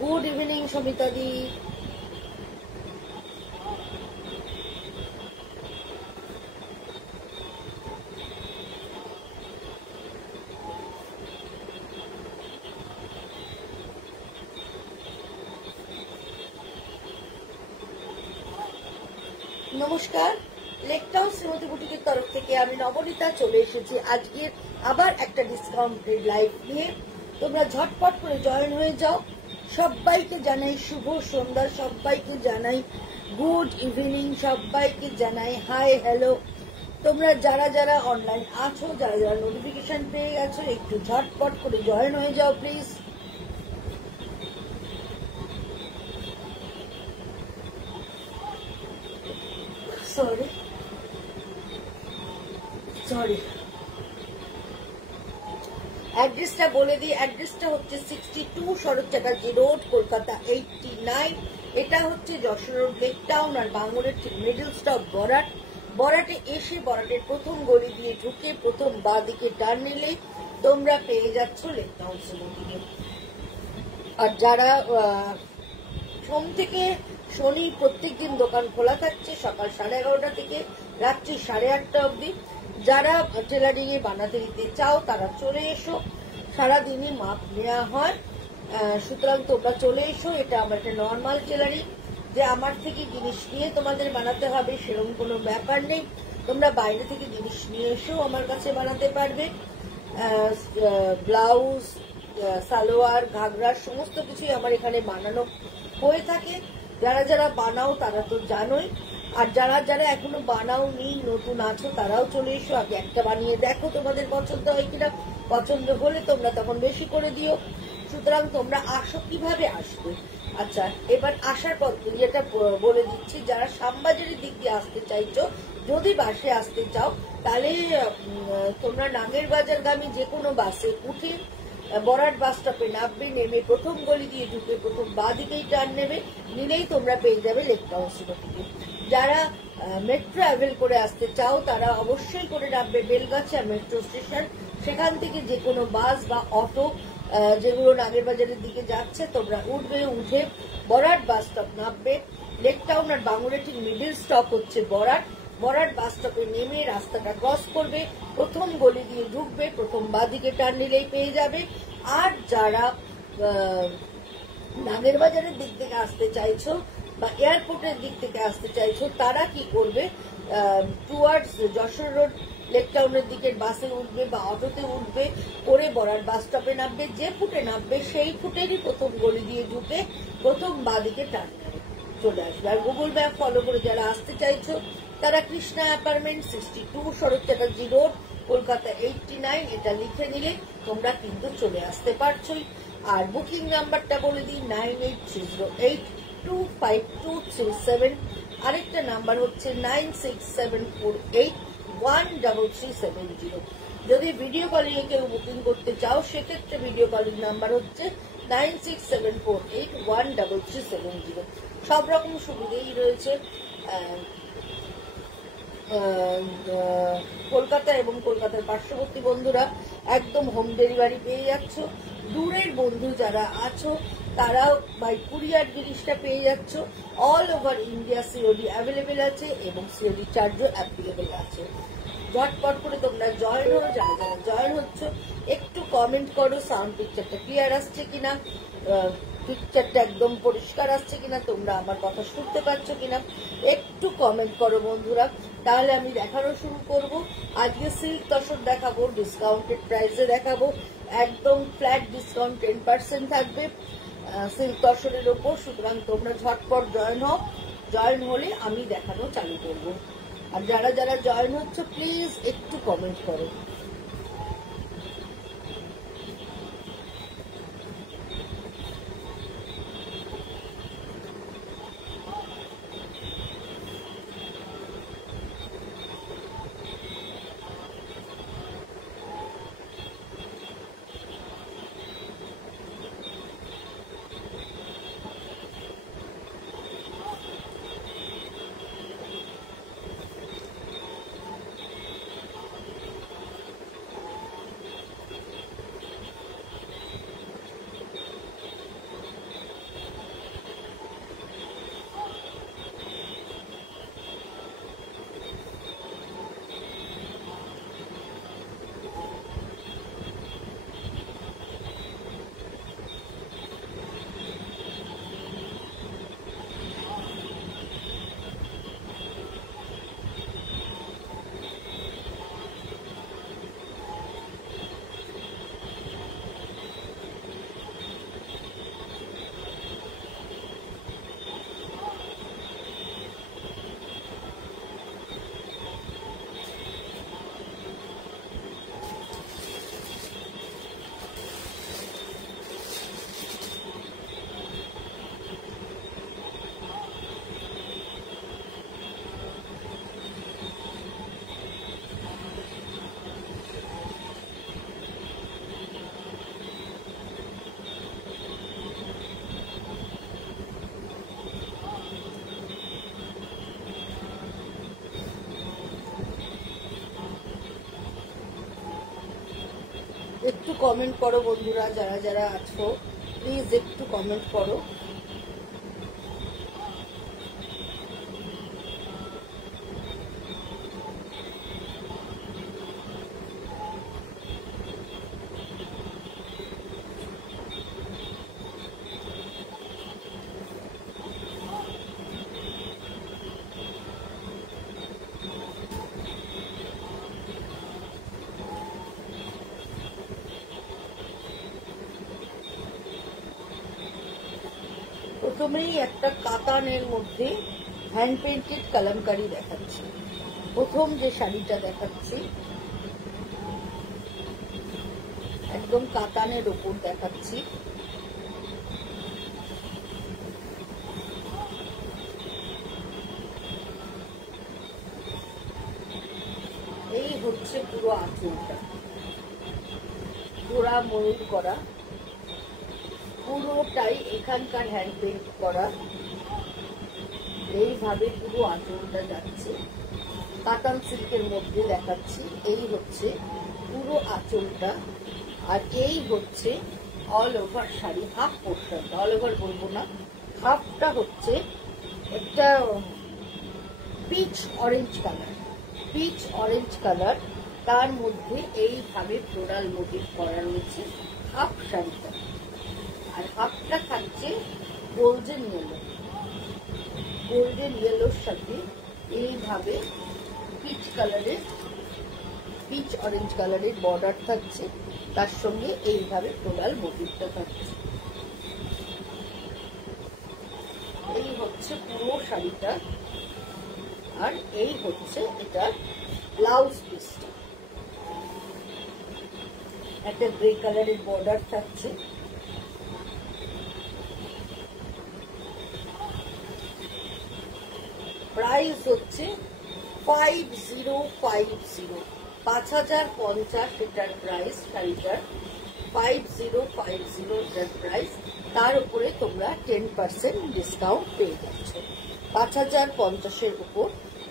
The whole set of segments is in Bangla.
গুড ইভিনিং সমিতা দি। নমস্কার, লেকটাউন শ্রীমতী বুটিকের তরফ থেকে আমি নবনীতা চলে এসেছি আজকে আবার একটা ডিসকাউন্টেড লাইভ নিয়ে। তোমরা ঝটপট করে জয়েন হয়ে যাও। সবাইকে জানাই শুভ সন্ধ্যা, সবাইকে জানাই গুড ইভিনিং, সবাইকে জানাই হাই হ্যালো। তোমরা যারা যারা অনলাইন আছো, যারা যারা নোটিফিকেশন পেয়ে গেছো, একটু ঝটপট করে জয়েন হয়ে যাও প্লিজ। সরি অ্যাড্রেসটা বলে দিই। অ্যাড্রেসটা হচ্ছে 62 শরৎ চ্যাটার্জি রোড, কলকাতা 89। এটা হচ্ছে যশোর রোড লেকটাউন আর বাঙুরের ঠিক মিডল স্টপ বরাট। বরাটে এসে বরাটের প্রথম গলি দিয়ে ঢুকে প্রথম বাঁ দিকে টার্ন নিলে তোমরা পেয়ে যাচ্ছ লেকটাউন শ্রীমতীকে। আর যারা সোম থেকে শনি প্রত্যেকদিন দোকান খোলা থাকছে সকাল 11:30 থেকে রাত্রি 8:30 অবধি। যারা টেলারিং এ বানাতে দিতে চাও তারা চলে এসো, সারাদিনই মাপ নেওয়া হয়, সুতরাং তোমরা চলে এসো। এটা আমার একটা নর্মাল টেলারিং, যে আমার থেকে জিনিস নিয়ে তোমাদের বানাতে হবে সেরকম কোনো ব্যাপার নেই। তোমরা বাইরে থেকে জিনিস নিয়ে এসো আমার কাছে বানাতে পারবে। ব্লাউজ, সালোয়ার, ঘাগরা সমস্ত কিছুই আমার এখানে বানানো হয়ে থাকে। যারা যারা বানাও তারা তো জানোই, আর যারা যারা এখনো বানাও নি, নতুন আছো, তারাও চলে এসো। আগে একটা বানিয়ে দেখো তোমাদের পছন্দ হয় কিনা। পছন্দ হলে তোমরা তখন বেশি করে দিও। সুতরাং তোমরা আসো, কিভাবে আসবে? আচ্ছা, এবার আসার পদ্ধতি যেটা বলে দিচ্ছি। যারা শ্যামবাজারের দিক দিয়ে আসতে চাইছো, যদি বাসে আসতে চাও, তাহলে তোমরা নাগের বাজারগামী যে কোনো বাসে উঠে বরাট বাস স্টপে নামবে, নেমে প্রথম গলি দিয়ে ঢুকে প্রথম বাঁ দিকেই টার্ন নেবে, নিলেই তোমরা পেয়ে যাবে লেকটাউন শ্রীমতীকে। যারা মেট্রো অ্যাভেল করে আসতে চাও তারা অবশ্যই করে নামবে বেলগাছিয়া মেট্রো স্টেশন। সেখান থেকে যে কোনো বাস বা অটো যেগুলো নাগের বাজারের দিকে যাচ্ছে তোমরা উঠবে, উঠে বরাট বাস স্টপ নামবে। লেকটাউন আর বাঙুরের ঠিক মিডিল স্টপ হচ্ছে বরাট। বরাট বাস স্টপে নেমে রাস্তাটা ক্রস করবে, প্রথম গলি দিয়ে ঢুকবে, প্রথম বাঁদিকে টার্ন নিলেই পেয়ে যাবে। আর যারা নাগের বাজারের দিক থেকে আসতে চাইছো বা এয়ারপোর্টের দিক থেকে আসতে চাইছো, তারা কি করবে? টুয়ার্ডস যশোর রোড লেকটাউনের দিকের বাসে উঠবে বা অটোতে উঠবে, করে বরাট বাস স্টপে নামবে। যে ফুটে নামবে সেই ফুটেরই প্রথম গলি দিয়ে ঢুকে প্রথম বাঁদিকে টার্ন নেবে, চলে আসবে। আর গুগল ম্যাপ ফলো করে যারা আসতে চাইছো তারা কৃষ্ণা অ্যাপার্টমেন্ট 62 শরৎ চ্যাটার্জি রোড, কলকাতা 89 এটা লিখে নিলে তোমরা কিন্তু চলে আসতে পারছোই। আর বুকিং নাম্বারটা বলে দিই 9830825237। আরেকটা নাম্বার হচ্ছে 9674813370। যদি ভিডিও কলিং এ কেউ বুকিং করতে চাও সেক্ষেত্রে ভিডিও কলিং নাম্বার হচ্ছে 9674813370। সব রকম সুবিধেই রয়েছে। কলকাতা এবং কলকাতার পার্শ্ববর্তী বন্ধুরা একদম হোম ডেলিভারি পেয়ে যাচ্ছ। দূরের বন্ধু যারা আছো তারাও বাই কুরিয়ার জিনিসটা পেয়ে যাচ্ছ। All over India COD available আছে এবং সিওডি চার্জও অ্যাপ্লিকেবল আছে। ঝটপট করে তোমরা জয়েন হো। যারা যারা জয়েন হচ্ছ একটু কমেন্ট করো সাউন্ড পিকচারটা ক্লিয়ার আসছে কিনা, পিকচারটা একদম পরিষ্কার আসছে কিনা, তোমরা আমার কথা শুনতে পাচ্ছ কিনা একটু কমেন্ট করো বন্ধুরা, তাহলে আমি দেখানো শুরু করব। আজকে সিল্ক তসর দেখাবো, ডিসকাউন্টেড প্রাইসে দেখাবো, একদম ফ্ল্যাট ডিসকাউন্ট 10% থাকবে সিল্ক তসরের ওপর। সুতরাং তোমরা ঝটপট জয়েন হও, জয়েন হলে আমি দেখানো চালু করব। আর যারা যারা জয়েন হচ্ছ প্লিজ একটু কমেন্ট করো। কমেন্ট করো বন্ধুরা, যারা যারা আছো প্লিজ একটু কমেন্ট করো। প্রথমেই একটা কাতানের মধ্যে হ্যান্ড পেইন্টেড কালামকারি দেখাচ্ছি। প্রথম যে শাড়িটা দেখাচ্ছি একদম কাতানের ওপর দেখাচ্ছি। এই হচ্ছে পুরো আঁচলটা, জোড়া ময়ূর করা, পুরোটাই এখানকার হ্যান্ড পেইন্ট করা। এইভাবে পুরো আঁচলটা যাচ্ছে, কাতান সিল্কের মধ্যে দেখাচ্ছি। এই হচ্ছে পুরো আঁচলটা, আর এই হচ্ছে all over sari half portion, all over বলবো না, হাফটা হচ্ছে একটা peach orange colour, peach orange colour, তার মধ্যে এইভাবে ফ্লোরাল মোটিভ করা রয়েছে হাফ শাড়িটা। আর হাফটা থাকছে গোল্ডেন ইয়েলো, গোল্ডেন ইয়েলোর সাথে এইভাবে পিচ কালারের, পিচ অরেঞ্জ কালারের বর্ডার থাকছে, তার সঙ্গে এইভাবে ফ্লোরাল মোটিভটা থাকছে। এই হচ্ছে পুরো শাড়িটা, আর এই হচ্ছে এটা ব্লাউজ পিসটা। একটা গ্রে কালারের বর্ডার থাকছে, প্রাইস হচ্ছে 5050, 5050 এটার প্রাইস শাড়িটার, 5050 এটার প্রাইস। তার উপরে তোমরা 10% ডিসকাউন্ট পেয়ে যাচ্ছ, 5050-এর উপর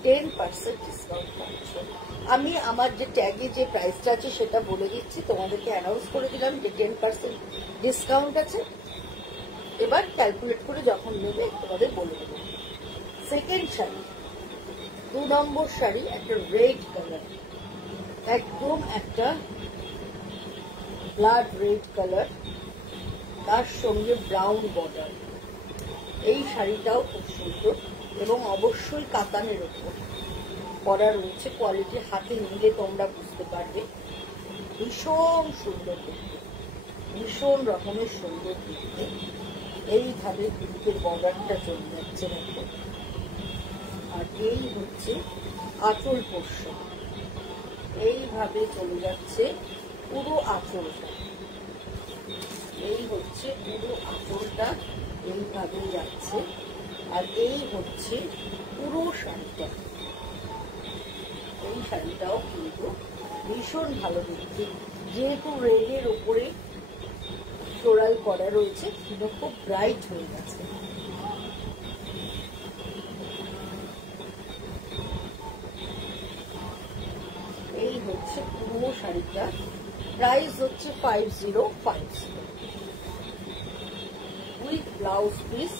10% ডিসকাউন্ট পাচ্ছ। আমি আমার যে ট্যাগে যে প্রাইসটা আছে সেটা বলে দিচ্ছি, তোমাদেরকে অ্যানাউন্স করে দিলাম যে 10% ডিসকাউন্ট আছে। এবার ক্যালকুলেট করে যখন নেবে তোমাদের বলে দেবো। সেকেন্ড শাড়ি, 2 নম্বর শাড়ি, একটা রেড কালার, একদম একটা ব্লাড রেড কালার, তার সঙ্গে ব্রাউন বর্ডার। এই শাড়িটাও খুব সুন্দর এবং অবশ্যই কাতানের ওপর করা রয়েছে। কোয়ালিটি হাতে নিলে তোমরা বুঝতে পারবে, ভীষণ সুন্দর দেখতে, ভীষণ রকমের সুন্দর দেখতে। এইভাবে পিঙ্কের বর্ডারটা চলে যাচ্ছে দেখো। আর এই হচ্ছে আঁচল পোর্শন, এইভাবে চলে যাচ্ছে পুরো আঁচলটা। এই হচ্ছে পুরো আঁচলটা, এইভাবে যাচ্ছে। আর এই হচ্ছে পুরো শাড়িটা। এই শাড়িটাও কিন্তু ভীষণ ভালো দেখতে, যেহেতু রেডের ওপরে ফ্লোরাল করা রয়েছে, কিন্তু খুব ব্রাইট হয়ে গেছে। এই হচ্ছে পুরো শাড়িটা, প্রাইস হচ্ছে 5050 উইথ ব্লাউজ পিস।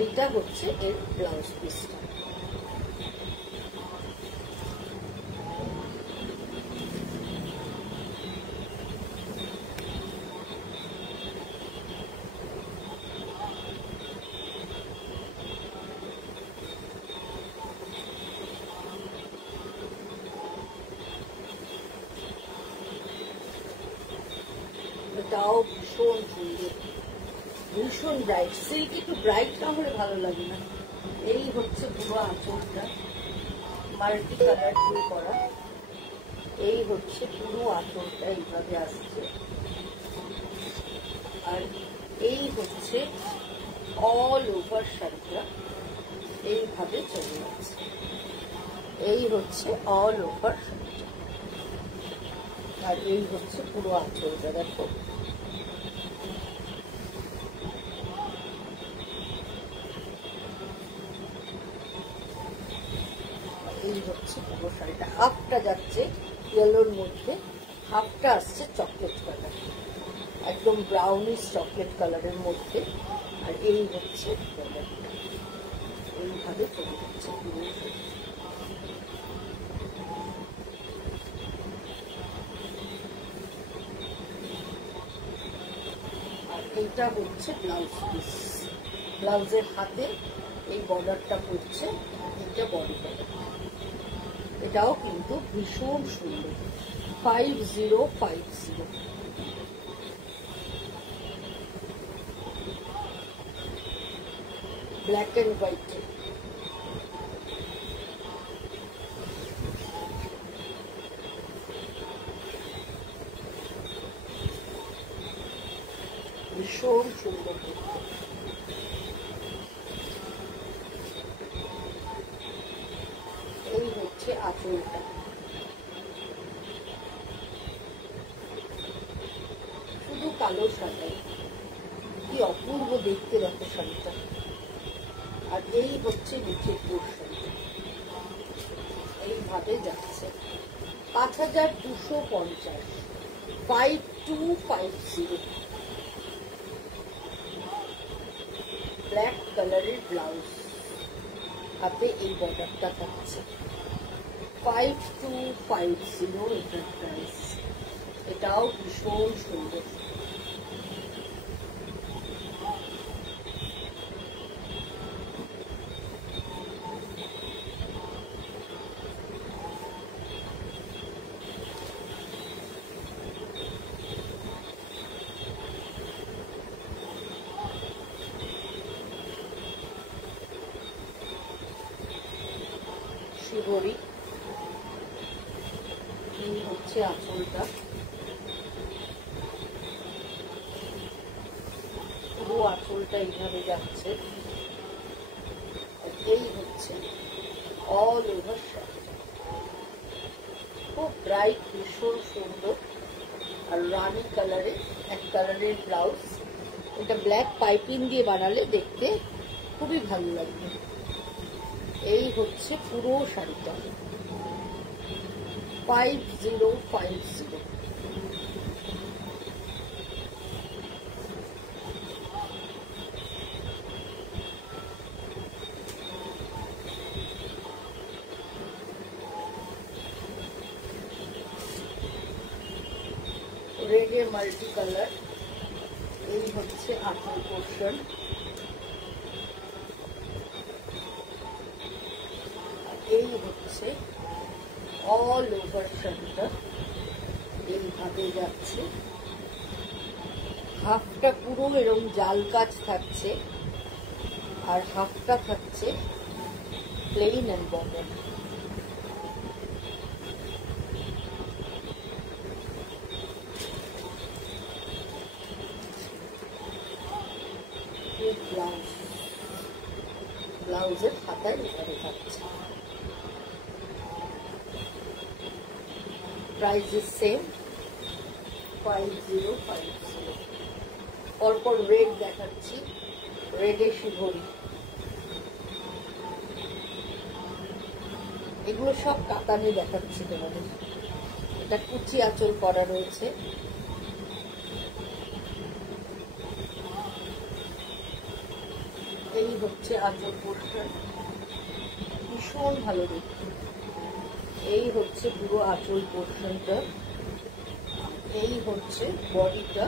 এইটা হচ্ছে এর ব্লাউজ পিসটা। এটাও ভীষণ সুন্দর, ভীষণ ব্রাইট। সিল্ক একটু ব্রাইট না হলে ভালো লাগে না। এই হচ্ছে পুরো আঁচলটা, মাল্টি কালার দিয়ে করা। এই হচ্ছে পুরো আঁচলটা, এইভাবে আসছে। আর এই হচ্ছে অল ওভার শাড়িটা, এইভাবে চলে যাচ্ছে। এই হচ্ছে অল ওভার শাড়িটা, আর এই হচ্ছে পুরো আঁচলটা দেখো। এই হচ্ছে পুরো শাড়িটা, হাফটা যাচ্ছে ইয়েলোর মধ্যে, হাফটা আসছে চকলেট কালার, একদম ব্রাউনিশ চকলেট কালারের মধ্যে। আর এই হচ্ছে কালারটা, এইভাবে চলে যাচ্ছে পুরো। আর এইটা হচ্ছে ব্লাউজ পিস, ব্লাউজের হাতে এই বর্ডারটা পড়ছে, এইটা বডি বর্ডার। এটাও কিন্তু ভীষণ সুন্দর, 5050। ব্ল্যাক অ্যান্ড হোয়াইট, ভীষণ সুন্দর দেখতে। এই হচ্ছে আঁচলটা, শুধু কালো সাদাই, কি অপূর্ব দেখতে দেখো শাড়িটা। আর এই হচ্ছে নিচের পোর্শন, এইভাবে যাচ্ছে 5250, 5250। ব্ল্যাক কালারের ব্লাউজ, হাতে এই বর্ডারটা থাকছে, 5250 এটার প্রাইস। এটাও ভীষণ সুন্দর। শিবরি, এই হচ্ছে আঁচলটা, পুরো আঁচলটা এইভাবে যাচ্ছে। এই হচ্ছে অল ওভার শাড়িটা, খুব ব্রাইট, ভীষণ সুন্দর। আর রানি কালারে এক কালারের ব্লাউজ, এটা ব্ল্যাক পাইপিং দিয়ে বানালে দেখতে খুবই ভালো লাগবে। এই হচ্ছে পুরো শাড়িটা, 5050। রেডে মাল্টি কালার, এই হচ্ছে আঁচল পোর্শন। এই হচ্ছে অল ওভার শাড়িটা, এইভাবে যাচ্ছে। হাফটা পুরো এরকম জাল কাজ থাকছে, আর হাফটা থাকছে প্লেন অ্যান্ড বর্ডার। ব্লাউজ, ব্লাউজের হাতায় এভাবে থাকছে। Price is same, 5050। পরপর রেড দেখাচ্ছি, রেডে শিবরি। এগুলো সব কাতানে দেখাচ্ছি তোমাদের। এটা কুচি আঁচল করা রয়েছে। এই হচ্ছে আঁচল পোর্শন, ভীষণ ভালো দেখতে। এই হচ্ছে পুরো আঁচল পোর্শনটা, এই হচ্ছে বডিটা,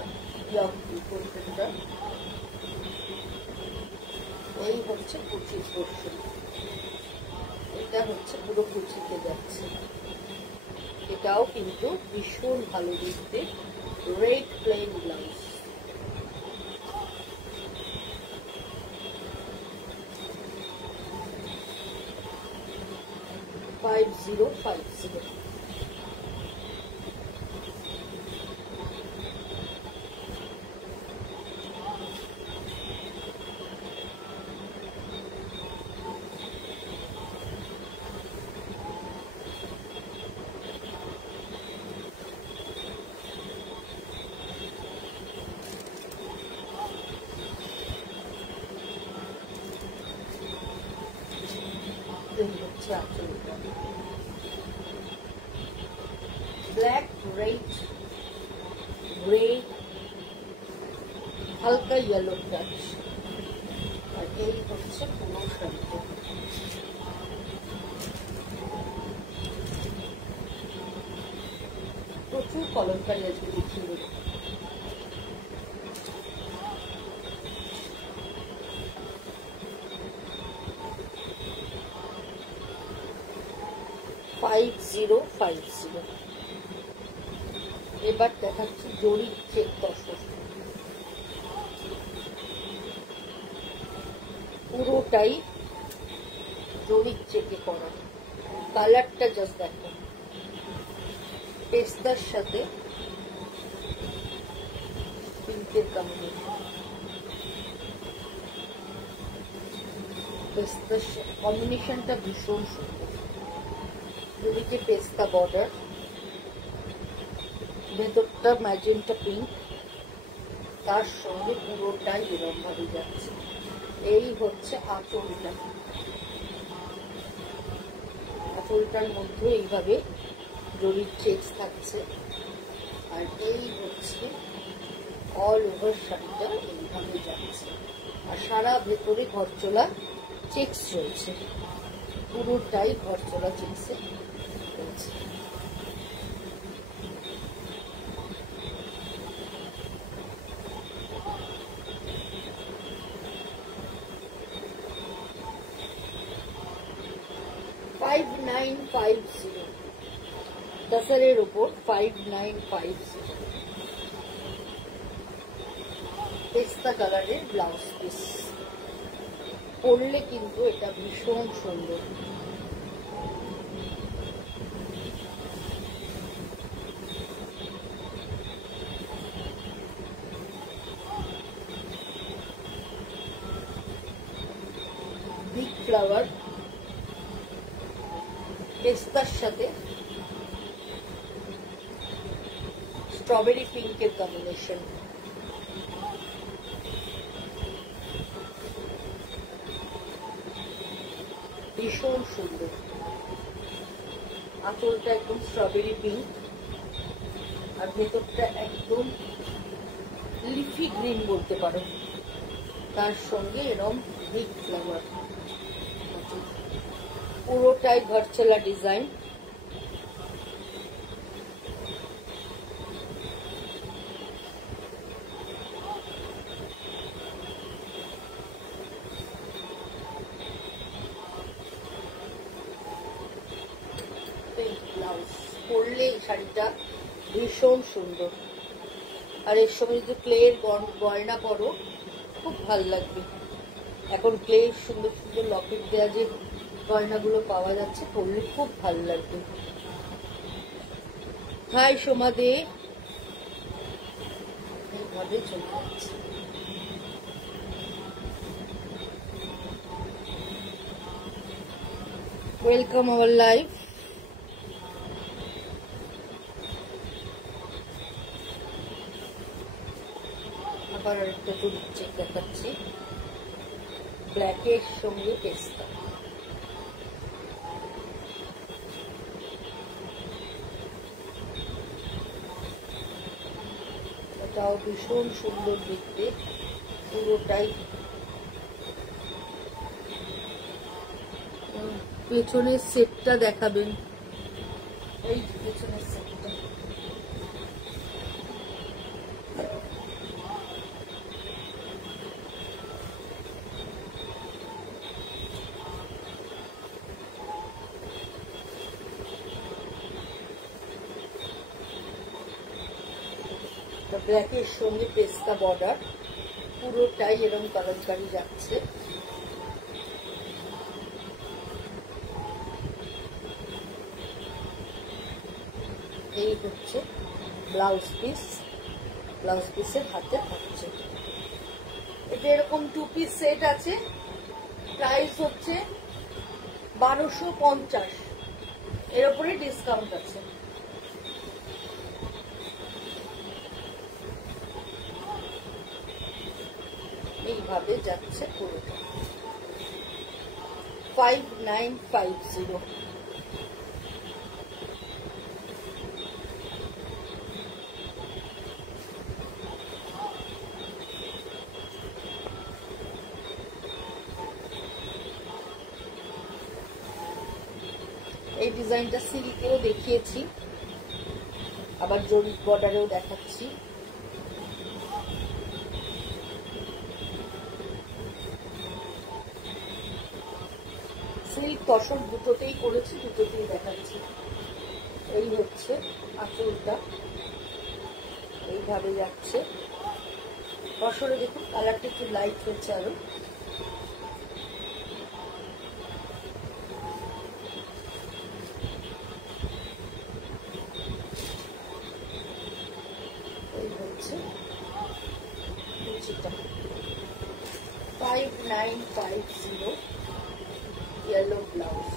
পোর্শনটা, এই হচ্ছে কুচির পোর্শন। এটা হচ্ছে পুরো কুচিতে যাচ্ছে। এটাও কিন্তু ভীষণ ভালো দেখতে, red plain blouse. $5050। Black red grey, হালকা ইয়েলো টাচ। আর এই হচ্ছে পুরো শাড়িটা। প্রচুর কলমকারি আজকে দেখিয়ে দেবো। এবার দেখাচ্ছি জরির চেক তসর, পুরোটাই জরির চেকে করা। কালারটা জাস্ট দেখো, পেস্তার সাথে পিঙ্কের কম্বিনেশন। পেস্তার কম্বিনেশনটা ভীষণ সুন্দর। এদিকে পেস্তা বর্ডার, ভেতরটা ম্যাজেন্টা পিঙ্ক, তার সঙ্গে পুরোটাই এরকম ভাবে যাচ্ছে। এই হচ্ছে আঁচলটা। আঁচলটার মধ্যে এইভাবে জরির চেকস থাকছে। আর এই হচ্ছে অল ওভার শাড়িটা এইভাবে যাচ্ছে। আর সারা ভেতরে ঘরচোলা চেকস রয়েছে, পুরোটাই ঘরচোলা চেকসে রয়েছে। টাসারের উপর 5950। পেস্তা কালারের ব্লাউজ পিস পরলে কিন্তু এটা ভীষণ সুন্দর। বিগ ফ্লাওয়ার পেস্তার সাথে স্ট্রবেরি পিঙ্কের কম্বিনেশন। ভীষণ সুন্দর। আঁচলটা একদম স্ট্রবেরি পিঙ্ক, আর ভেতরটা একদম লিফি গ্রিন বলতে পারো। তার সঙ্গে এরকম বিগ ফ্লাওয়ার, পুরোটাই ঘরচলা ডিজাইন। ব্লাউজ পরলে এই শাড়িটা ভীষণ সুন্দর। আর এর সময় যদি ক্লের গয়না পরো খুব ভালো লাগবে। এখন ক্লে সুন্দর সুন্দর লকেট দেওয়া যে গয়নাগুলো পাওয়া যাচ্ছে, পরলে খুব ভালো লাগবে। হাই সোমা দে, এইভাবে চলে যাচ্ছে। Welcome our life. আবার আরেকটা জরির চেক দেখাচ্ছি, ব্ল্যাকের সঙ্গে পেস্তা। এটাও ভীষণ সুন্দর দেখতে, পুরোটাই। পেছনের সেটটা দেখাবেন, এই পেছনের সেটটা। ব্ল্যাকের সঙ্গে পেস্তা বর্ডার, পুরোটাই এরকম কলমকারি যাচ্ছে। এই হচ্ছে ব্লাউজ পিস, ব্লাউজ পিসের হাতে থাকছে। এটা এরকম 2 পিস সেট আছে, প্রাইস হচ্ছে 1250, এর উপরে ডিসকাউন্ট আছে। এইভাবে যাচ্ছে পুরোটা। 5950। এই ডিজাইনটা সিল্কেও দেখিয়েছি, আবার জরি বর্ডারেও দেখাচ্ছি। সিল্ক তসর দুটোতেই করেছি, দুটোতেই দেখাচ্ছি। এই হচ্ছে আঁচলটা, এইভাবে যাচ্ছে। তসরে দেখুন কালারটা একটু লাইট হচ্ছে আরো। এই হচ্ছে 5950 ইয়েলো ব্লাউজ।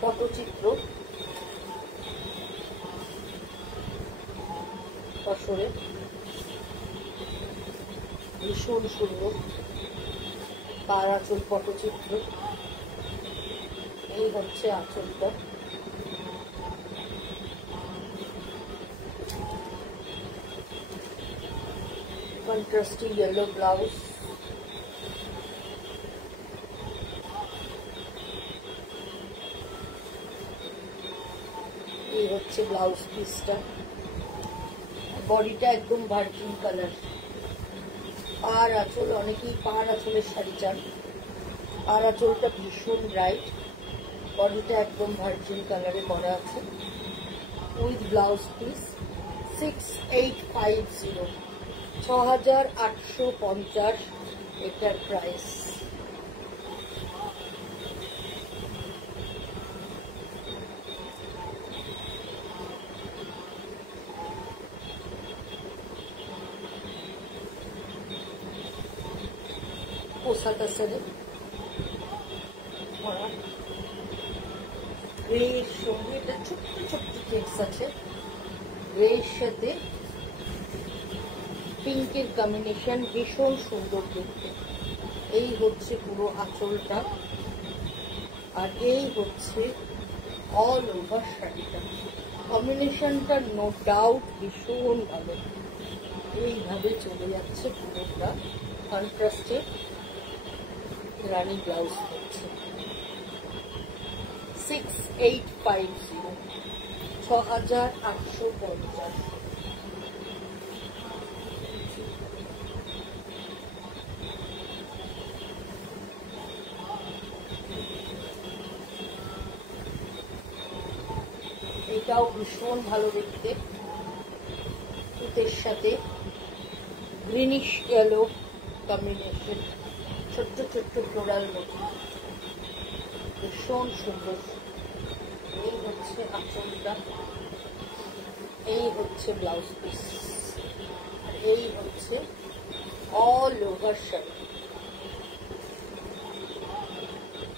পটচিত্র তসরে ভীষণ সুন্দর, তার আঁচল পটচিত্র। এই হচ্ছে আঁচলটা। Contrasty yellow blouse. এই হচ্ছে ব্লাউজ পিসটা। বডিটা একদম ভার্জিন কালার। পাড় আঁচল, অনেকেই পাড় আঁচলের শাড়ি চান। পাড় আঁচলটা ভীষণ ব্রাইট, বডিটা একদম ভার্জিন কালারে করা আছে উইথ ব্লাউজ পিস। 6850, 6850 এটার প্রাইস। পোশাকা সাথে গ্রের সঙ্গে এটা ছোট্ট ছোট্ট চেকস আছে, গ্রের সাথে পিঙ্কের কম্বিনেশন, ভীষণ সুন্দর দেখতে। এই হচ্ছে পুরো আঁচলটা, আর এই হচ্ছে অল ওভার শাড়িটা। কম্বিনেশনটা নো ডাউট ভীষণ ভালো। এইভাবে চলে যাচ্ছে পুরোটা কন্ট্রাস্টে। রানী ব্লাউজ হচ্ছে 6850, 6850। এটাও ভীষণ ভালো দেখতে, তুতের সাথে গ্রিনিশ ইয়েলো কম্বিনেশন, ছোট্ট ছোট্ট ফ্লোরাল মতো, ভীষণ সুন্দর। এই হচ্ছে আঁচলটা, এই হচ্ছে ব্লাউজ পিস, আর এই হচ্ছে অল ওভার শাড়ি।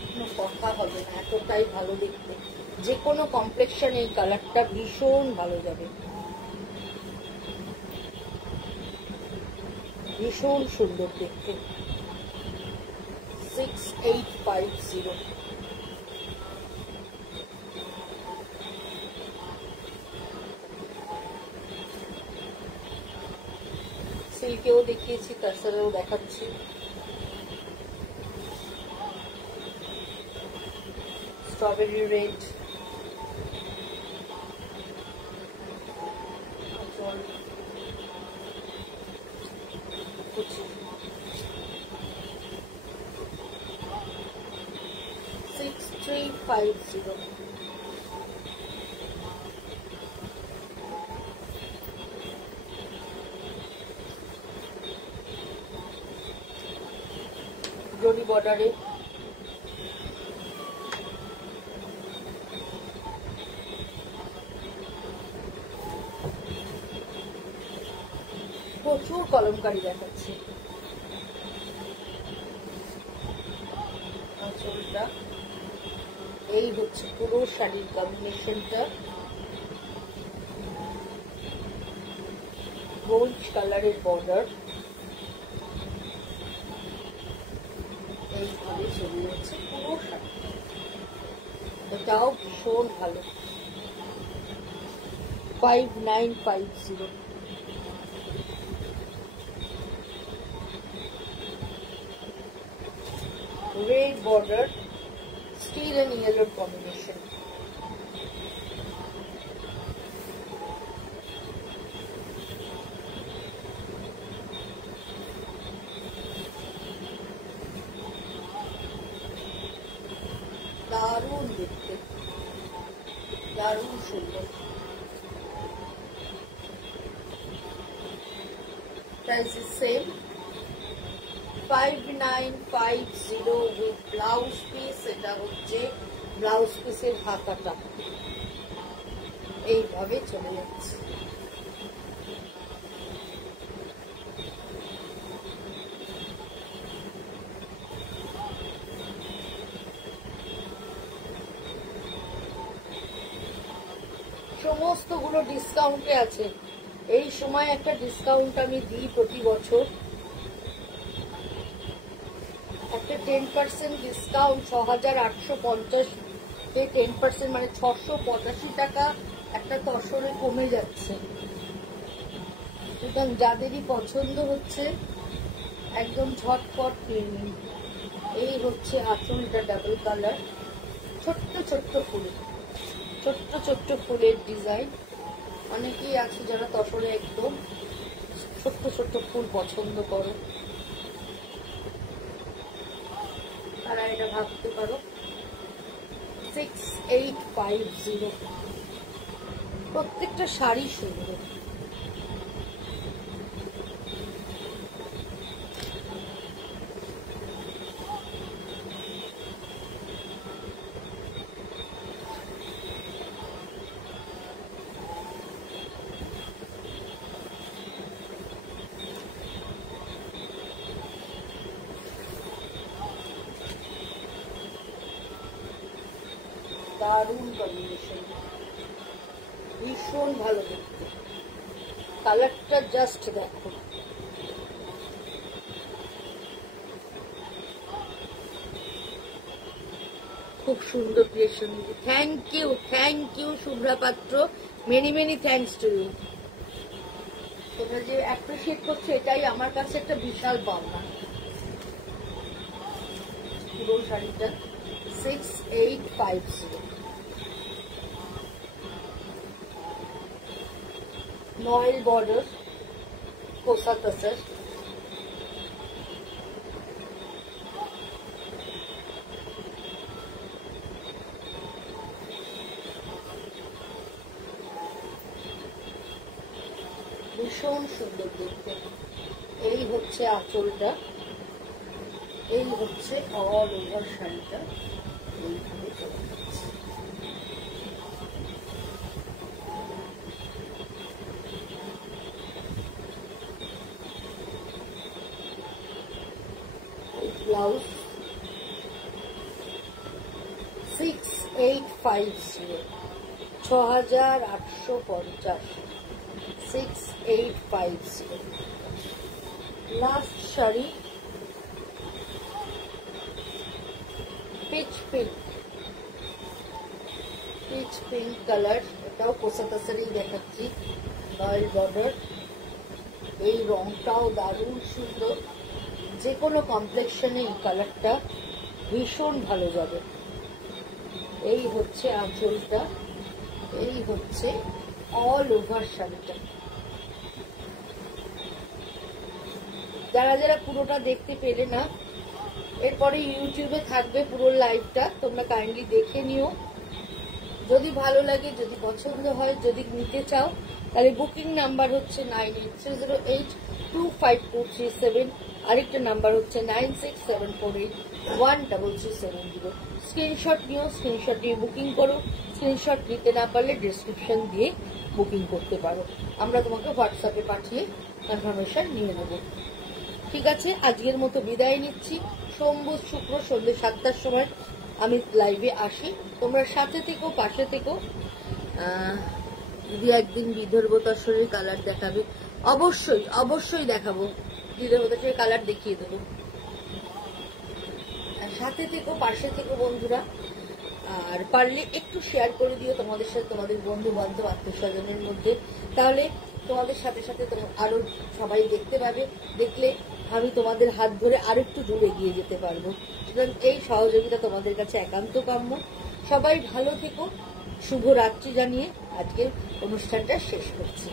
কোনো কথা হবে না, এতটাই ভালো দেখতে। যে কোনো কমপ্লেক্সন এই কালারটা ভীষণ ভালো যাবে, ভীষণ সুন্দর দেখতে। 6850। সিল্কেও দেখিয়েছি, টার্সারেও দেখাচ্ছি। Strawberry red, 950। জরি বর্ডারে প্রচুর কলমকারি দেখাচ্ছে। আঁচলটা এই হচ্ছে পুরো শাড়ির কম্বিনেশনটা, গোল্ড কালারের বর্ডার, এইভাবে চলে যাচ্ছে পুরো শাড়ি। এটাও ভীষণ ভালো, 5950। red border, steel and yellow combination. দারুণ দেখতে, দারুণ সুন্দর। Price is same, 5950 with blouse piece। এটা হচ্ছে ব্লাউজ পিসের হাতাটা, এইভাবে চলে যাচ্ছে। সমস্তগুলো ডিসকাউন্টে আছে। এই সময় একটা ডিসকাউন্ট আমি দিই প্রতি বছর, একটা 10% ডিসকাউন্ট। 6850 তে 10% মানে 685 টাকা একটা তসরে কমে যাচ্ছে। সুতরাং যাদেরই পছন্দ হচ্ছে একদম ঝটপট কিনে নিন। এই হচ্ছে আঁচলটা, ডাবল কালার, ছোট্ট ছোট্ট ফুল, ছোট্ট ছোট্ট ফুলের ডিজাইন। অনেকেই আছে যারা তসরে একদম ছোট্ট ছোট্ট ফুল পছন্দ করো, তারা এটা ভাবতে পারো। 6850। প্রত্যেকটা শাড়ি সুন্দর। দারুণ কম্বিনেশন, ভীষণ ভালো দেখতে। কালারটা জাস্ট দেখো, খুব সুন্দর creation. Thank you Shubhra Patra, many many thanks to you. তোমরা যে অ্যাপ্রিসিয়েট করছো এটাই আমার কাছে একটা বিশাল পাওনা। পুরো শাড়িটা 6850। নয়েল বর্ডার, কোসা তসর, ভীষণ সুন্দর দেখতে। এই হচ্ছে আঁচলটা, এই হচ্ছে অল ওভার শাড়িটা, এইভাবে চলে যাচ্ছে। Blouse 6850, 6850, 6850। Last sari pitch pink colour, এটাও কোসা তাসারেই দেখাচ্ছি। নয়েল বর্ডার, এই রংটাও দারুণ সুন্দর। যে কোনো কমপ্লেক্সনে এই কালারটা ভীষণ ভালো যাবে। এই হচ্ছে আঁচলটা, এই হচ্ছে অল ওভার শাড়িটা। যারা যারা পুরোটা দেখতে পেলে না, এরপরে ইউটিউবে থাকবে পুরো লাইভটা, তোমরা কাইন্ডলি দেখে নিও। যদি ভালো লাগে, যদি পছন্দ হয়, যদি নিতে চাও, তাহলে বুকিং নাম্বার হচ্ছে 9830825237, আরেকটা নাম্বার হচ্ছে 9674813370। স্ক্রিনশট নিও, স্ক্রিনশট নিয়ে বুকিং করো। স্ক্রিনশট নিতে না পারলে ডেসক্রিপশন দিয়ে বুকিং করতে পারো, আমরা তোমাকে হোয়াটসঅ্যাপে পাঠিয়ে কনফার্মেশন নিয়ে নেব। ঠিক আছে, আজকের মতো বিদায় নিচ্ছি। সোমবার শুক্র সন্ধ্যে 7টার সময় আমি লাইভে আসি, তোমরা সাথে থেকো, পাশে থেকো। দিদি একদিন বিদর্ভতাসরের কালার দেখাবে, অবশ্যই অবশ্যই দেখাবো, বিদর্ভতাসরের কালার দেখিয়ে দেবো। সাথে থেকো, পাশে থেকো বন্ধুরা। আর পারলে একটু শেয়ার করে দিও তোমাদের সাথে, তোমাদের বন্ধু বান্ধব আত্মীয় স্বজনের মধ্যে, তাহলে তোমাদের সাথে সাথে আরো সবাই দেখতে পাবে। দেখলে আমি তোমাদের হাত ধরে আরো একটু দূরে এগিয়ে যেতে পারবো। সুতরাং এই সহযোগিতা তোমাদের কাছে একান্ত কাম্য। সবাই ভালো থেকো, শুভ রাত্রি জানিয়ে আজকের অনুষ্ঠানটা শেষ করছি।